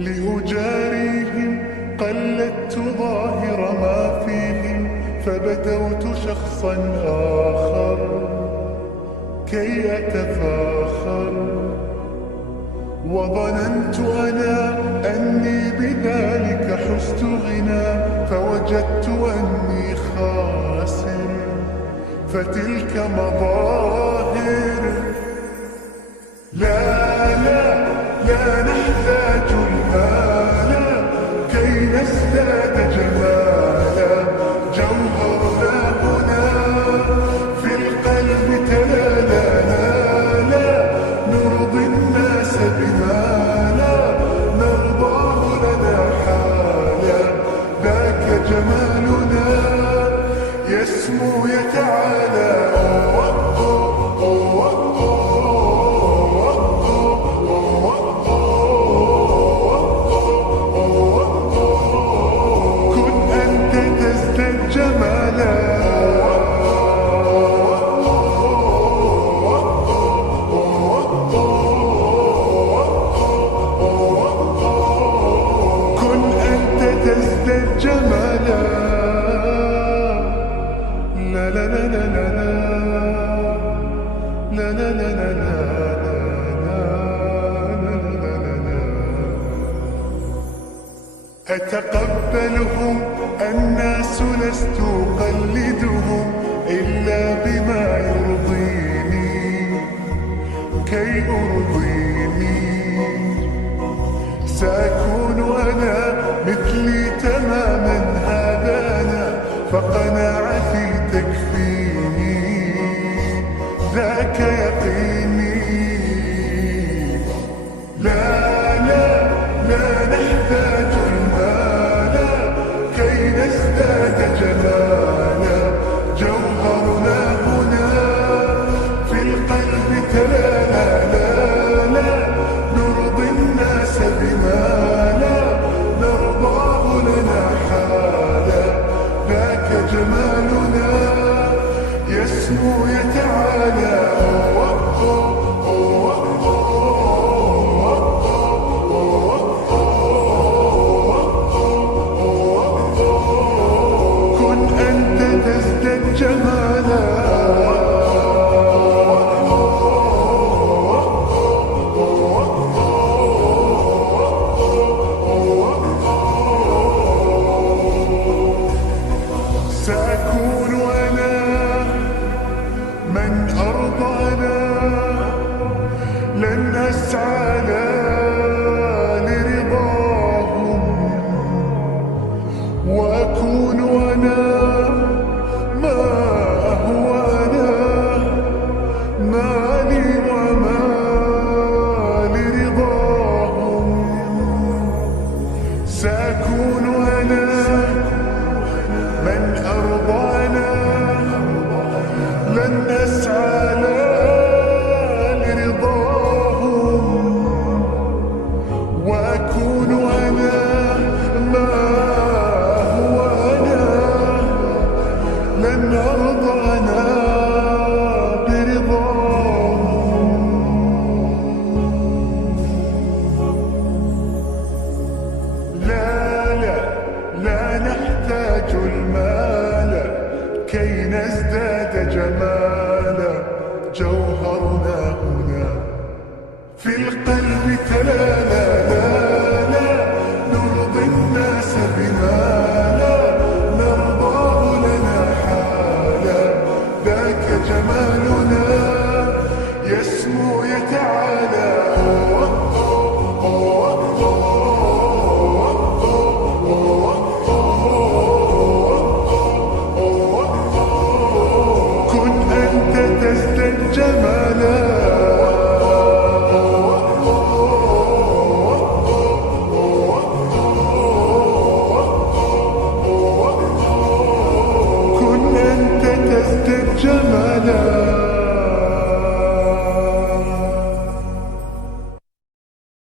لأجاريهم قلدت ظاهر ما فيهم، فبدوت شخصا آخر كي أتفاخر، وظننت أنا أني بذلك حزت غنى، فوجدت أني خاسر، فتلك مظاهر. لا نحتاج المال كي نزداد جمالا، جوهرنا هنا في القلب تلالا. لا نرضي الناس بما لا نرضاه لنا حالا، ذاك جمالنا يسمو يتعالى. أتقبلهم الناس لست أقلدهم إلا بما يرضيني كي أرضيني. سأكون أنا مثلي تماما، هذا أنا، فقناعتي تكفيني، ذاك يقيني. لا نحتاج المال كي نزداد جمالا، جوهرنا هنا في القلب تلالا. لا نرضي الناس بما لا نرضاه لنا حالا، ذاك جمالنا يسمو يتعالى. سأكون أنا من أرضانا، لن أسعى لرضاهم، وأكون أنا ما هو أنا، مالي وما لرضاهم. سأكون أنا من أرضانا، لن أسعى لرضاهم، وأكون أنا ما هو أنا، لن أرضى أنا برضاهم. لا نحتاج المال كي نزداد جمالا، جوهرنا هنا في القلب تلالا.